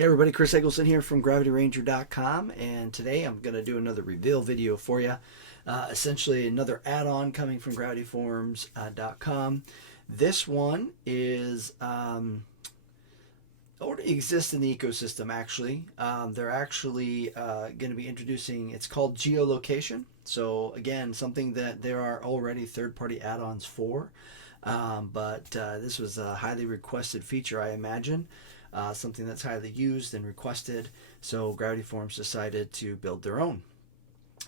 Hey everybody, Chris Eggleston here from GravityRanger.com, and today I'm going to do another reveal video for you. Essentially another add-on coming from GravityForms.com. This one is already exists in the ecosystem actually. They're actually going to be introducing, it's called Geolocation. So again, something that there are already third-party add-ons for, but this was a highly requested feature, I imagine. Something that's highly used and requested, so Gravity Forms decided to build their own.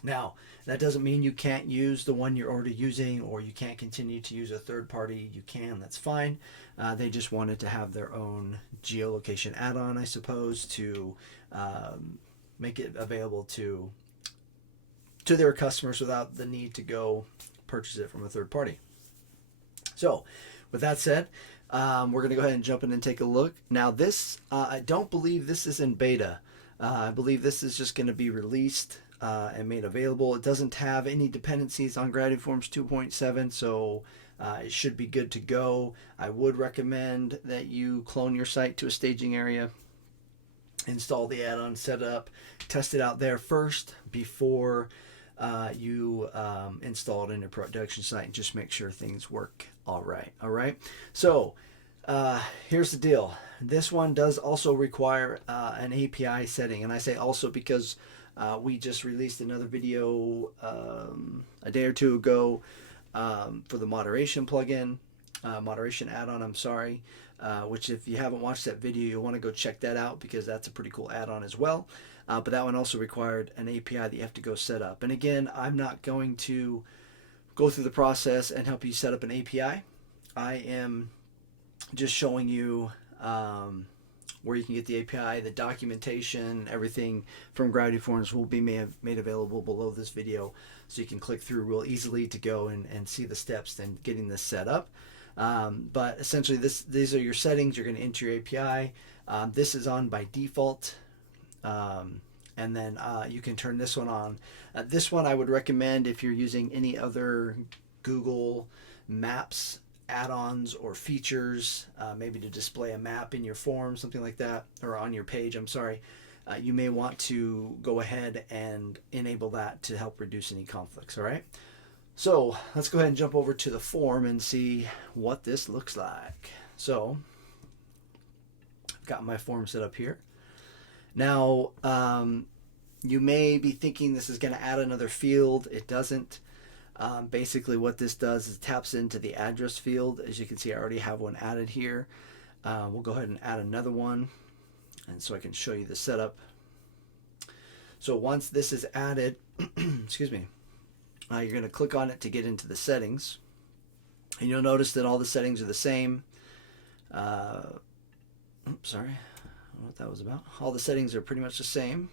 Now, that doesn't mean you can't use the one you're already using, or you can't continue to use a third party. You can, that's fine. They just wanted to have their own geolocation add-on, I suppose, to make it available to their customers without the need to go purchase it from a third party. So, with that said, we're going to go ahead and jump in and take a look. Now this, I don't believe this is in beta. I believe this is just going to be released and made available. It doesn't have any dependencies on Gravity Forms 2.7, so it should be good to go. I would recommend that you clone your site to a staging area, install the add-on, set up, test it out there first before you install it in your production site, and just make sure things work all right. So here's the deal. This one does also require an API setting, and I say also because we just released another video a day or two ago for the moderation plugin, moderation add-on, I'm sorry, which if you haven't watched that video, you'll want to go check that out because that's a pretty cool add-on as well. But that one also required an API that you have to go set up. And again, I'm not going to go through the process and help you set up an API. I am just showing you where you can get the API, the documentation, everything from Gravity Forms will be made available below this video, so you can click through real easily to go and see the steps in getting this set up. But essentially these are your settings. You're going to enter your API. This is on by default. And then you can turn this one on. This one I would recommend if you're using any other Google Maps add-ons or features, maybe to display a map in your form, something like that, or on your page, I'm sorry. You may want to go ahead and enable that to help reduce any conflicts, all right? So let's go ahead and jump over to the form and see what this looks like. So I've got my form set up here. Now, you may be thinking this is going to add another field. It doesn't. Basically what this does is taps into the address field. As you can see, I already have one added here. We'll go ahead and add another one, and so I can show you the setup. So once this is added, excuse me, you're going to click on it to get into the settings. And you'll notice that all the settings are the same. Oops, sorry. I don't know what that was about. All the settings are pretty much the same.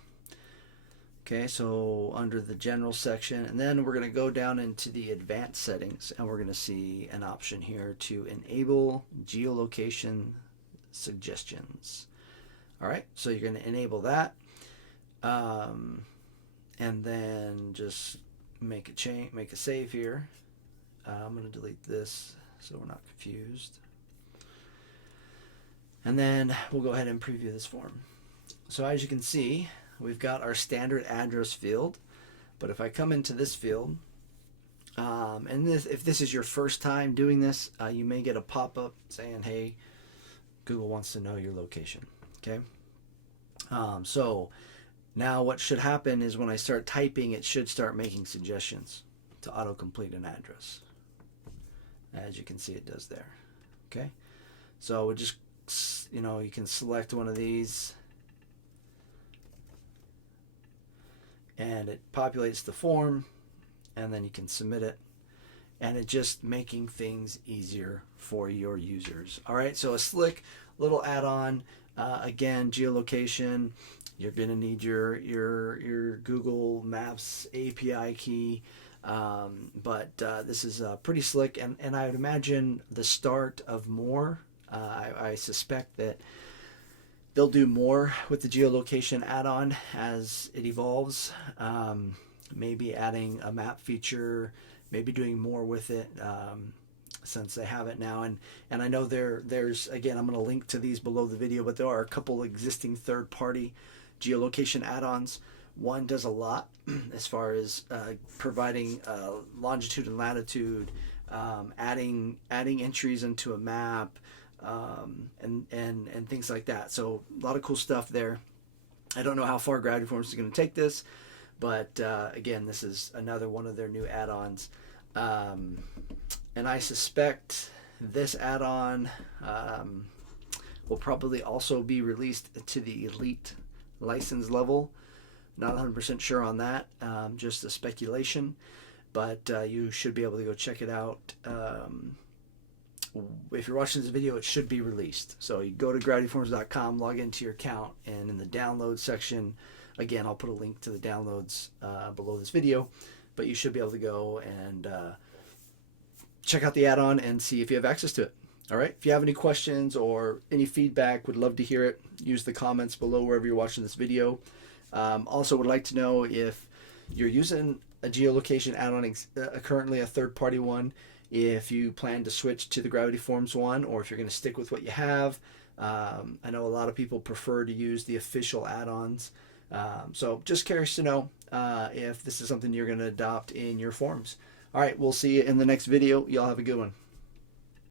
Okay, so under the general section, and then we're going to go down into the advanced settings, and we're going to see an option here to enable geolocation suggestions. All right, so you're going to enable that, and then just make a save here. I'm going to delete this so we're not confused. And then we'll go ahead and preview this form. So as you can see, we've got our standard address field, but if I come into this field, and if this is your first time doing this, you may get a pop-up saying, hey, Google wants to know your location, okay? So now what should happen is when I start typing, it should start making suggestions to autocomplete an address. As you can see, it does there, okay? So it just, you can select one of these, and it populates the form, and then you can submit it, and it's just making things easier for your users. All right, so a slick little add-on. Again, geolocation. You're going to need your Google Maps API key, but this is pretty slick, and I would imagine the start of more. I suspect that they'll do more with the geolocation add-on as it evolves. Maybe adding a map feature, maybe doing more with it. since they have it now. And I know there's, again, I'm going to link to these below the video, but there are a couple existing third-party geolocation add-ons. One does a lot as far as providing longitude and latitude, adding entries into a map, and things like that. So a lot of cool stuff there. I don't know how far Gravity Forms is going to take this, but again, this is another one of their new add-ons. And I suspect this add-on will probably also be released to the elite license level. Not 100% sure on that, just a speculation, but you should be able to go check it out. If you're watching this video, it should be released. So you go to gravityforms.com, log into your account, and in the download section, again, I'll put a link to the downloads below this video, but you should be able to go and check out the add-on and see if you have access to it. All right. If you have any questions or any feedback, would love to hear it. Use the comments below wherever you're watching this video. Also would like to know if you're using a geolocation add-on, currently a third-party one, if you plan to switch to the Gravity Forms one, or if you're going to stick with what you have. I know a lot of people prefer to use the official add-ons. So just curious to know if this is something you're going to adopt in your forms. All right, we'll see you in the next video. Y'all have a good one.